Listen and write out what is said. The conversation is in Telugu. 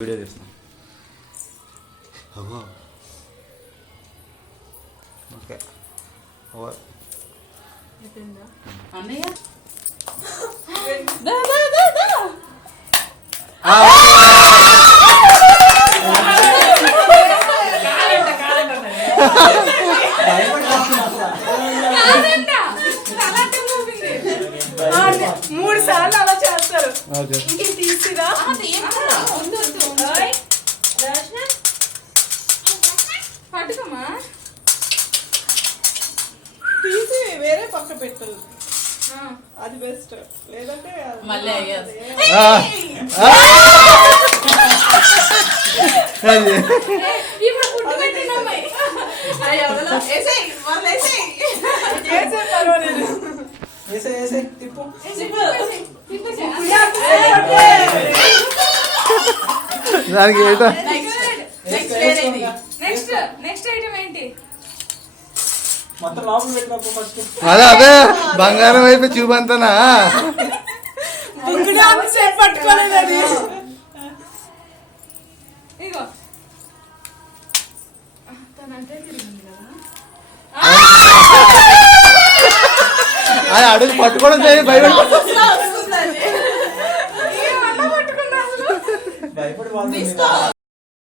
వీడియో తీస్తున్నా. Okay over. అన్నయ్య మూడు సార్లు అలా చేస్తారు. తీసిరా పట్టుకోమా, తీసి వేరే పక్క పెట్టు, అది బెస్ట్. లేదంటే మళ్ళీ దానికి నెక్స్ట్ ఐటమ్ ఏంటి? అదే అదే బంగారం వైపు చూపంతనా పట్టుకోలేదు అది. ఇగో తనంటే తిరిగింది కదా, అది అడుగు పట్టుకోవడం చేయి భయపడి పట్టుకున్నా.